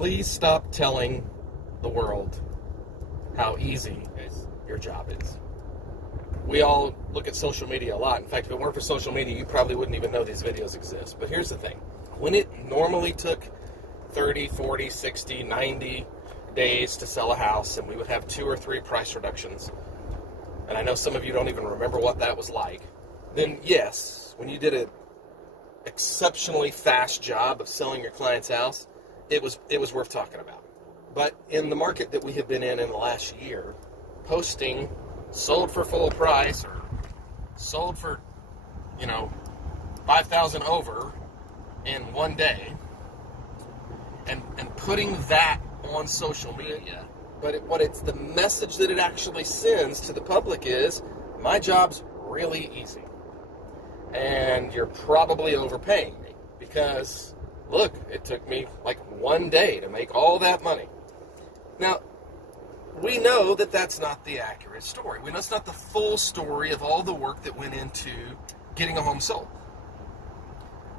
please stop telling the world how easy your job is. We all look at social media a lot. In fact, if it weren't for social media, you probably wouldn't even know these videos exist. But here's the thing. When it normally took 30, 40, 60, 90 days to sell a house, and we would have 2 or 3 price reductions, and I know some of you don't even remember what that was like, then yes, when you did an exceptionally fast job of selling your client's house, it was worth talking about. But in the market that we have been in the last year, posting sold for full price or sold for, $5,000 over in one day, and putting that on social media, but it's the message that it actually sends to the public is, my job's really easy, and you're probably overpaying me because, look, it took me like one day to make all that money. Now, we know that that's not the accurate story. We know it's not the full story of all the work that went into getting a home sold.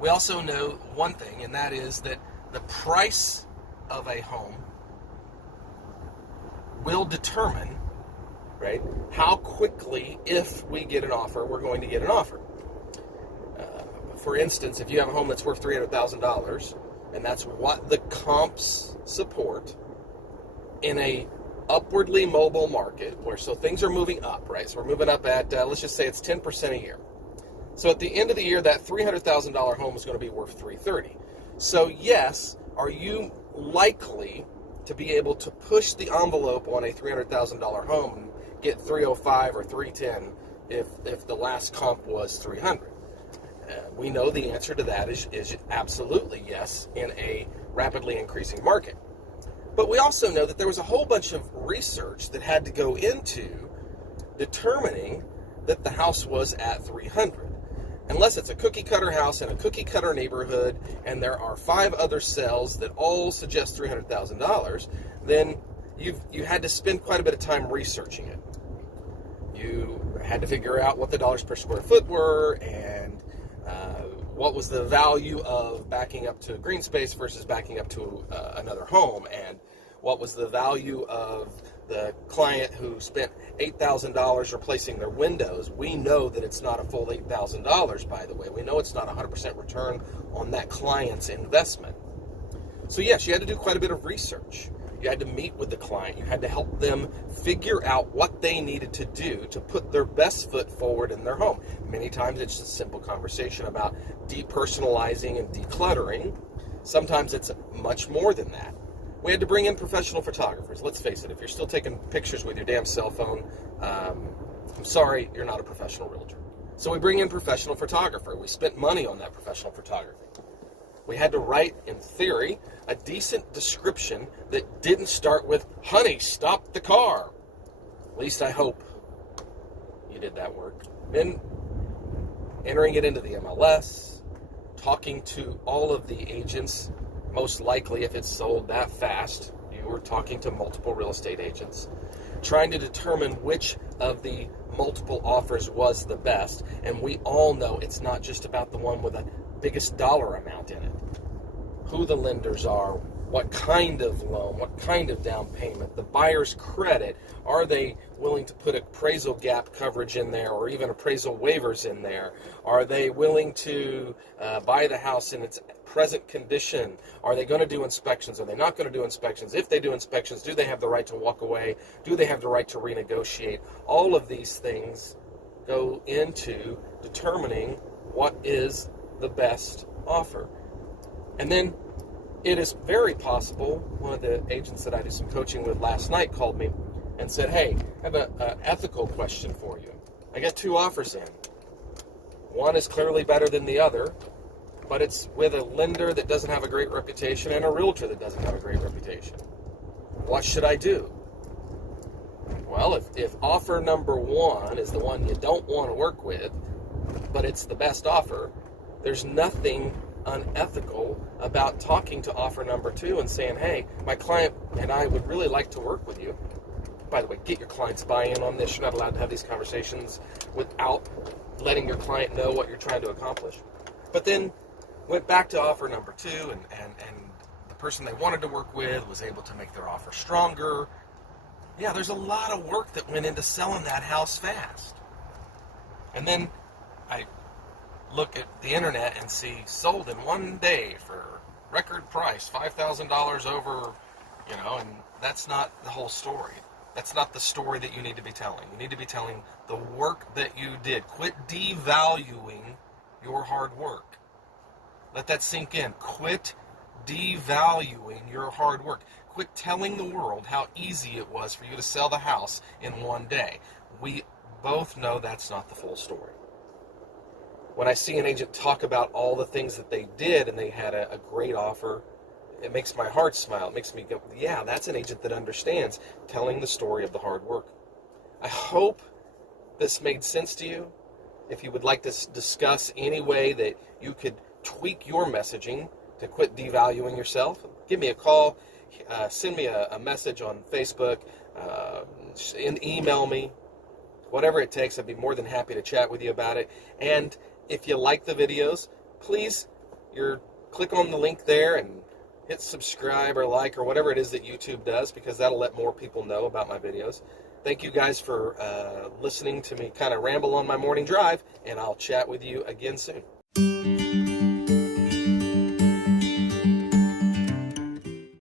We also know one thing, and that is that the price of a home will determine, right, how quickly, if we get an offer, we're going to get an offer. For instance, if you have a home that's worth $300,000, and that's what the comps support in a upwardly mobile market, so things are moving up, right? So we're moving up at, let's just say it's 10% a year. So at the end of the year, that $300,000 home is going to be worth $330,000. So yes, are you likely to be able to push the envelope on a $300,000 home and get $305,000 or $310,000 if the last comp was $300,000? We know the answer to that is absolutely yes in a rapidly increasing market. But we also know that there was a whole bunch of research that had to go into determining that the house was at $300,000. Unless it's a cookie cutter house in a cookie cutter neighborhood and there are 5 other sales that all suggest $300,000, then you had to spend quite a bit of time researching it. You had to figure out what the dollars per square foot were, and what was the value of backing up to green space versus backing up to another home, and what was the value of the client who spent $8,000 replacing their windows. We know that it's not a full $8,000, by the way. We know it's not 100% return on that client's investment. So yes, you had to do quite a bit of research. You had to meet with the client. You had to help them figure out what they needed to do to put their best foot forward in their home. Many times it's just a simple conversation about depersonalizing and decluttering. Sometimes it's much more than that. We had to bring in professional photographers. Let's face it, if you're still taking pictures with your damn cell phone, I'm sorry, you're not a professional realtor. So we bring in professional photographer. We spent money on that professional photography. We had to write, in theory, a decent description that didn't start with, honey, stop the car. At least I hope you did that work. Then entering it into the MLS, talking to all of the agents. Most likely, if it's sold that fast, you were talking to multiple real estate agents, trying to determine which of the multiple offers was the best. And we all know it's not just about the one with the biggest dollar amount in it. Who the lenders are, what kind of loan, what kind of down payment, the buyer's credit, are they willing to put appraisal gap coverage in there or even appraisal waivers in there? Are they willing to buy the house in its present condition? Are they going to do inspections? Are they not going to do inspections? If they do inspections, do they have the right to walk away? Do they have the right to renegotiate? All of these things go into determining what is the best offer. And then it is very possible, one of the agents that I did some coaching with last night called me and said, hey, I have an ethical question for you. I got 2 offers in. One is clearly better than the other, but it's with a lender that doesn't have a great reputation and a realtor that doesn't have a great reputation. What should I do? Well, if offer number 1 is the one you don't want to work with, but it's the best offer, there's nothing unethical about talking to offer number 2 and saying, hey, my client and I would really like to work with you. By the way, get your client's buy-in on this. You're not allowed to have these conversations without letting your client know what you're trying to accomplish. But then went back to offer number 2, and the person they wanted to work with was able to make their offer stronger. Yeah, there's a lot of work that went into selling that house fast. And then I look at the internet and see sold in one day for record price, $5,000 over, and that's not the whole story. That's not the story that you need to be telling. You need to be telling the work that you did. Quit devaluing your hard work. Let that sink in. Quit devaluing your hard work. Quit telling the world how easy it was for you to sell the house in one day. We both know that's not the full story. When I see an agent talk about all the things that they did and they had a great offer, it makes my heart smile. It makes me go, yeah, that's an agent that understands telling the story of the hard work. I hope this made sense to you. If you would like to discuss any way that you could tweak your messaging to quit devaluing yourself, give me a call, send me a message on Facebook, and email me. Whatever it takes, I'd be more than happy to chat with you about it. And if you like the videos, please click on the link there and hit subscribe or like or whatever it is that YouTube does, because that'll let more people know about my videos. Thank you guys for listening to me kind of ramble on my morning drive, and I'll chat with you again soon.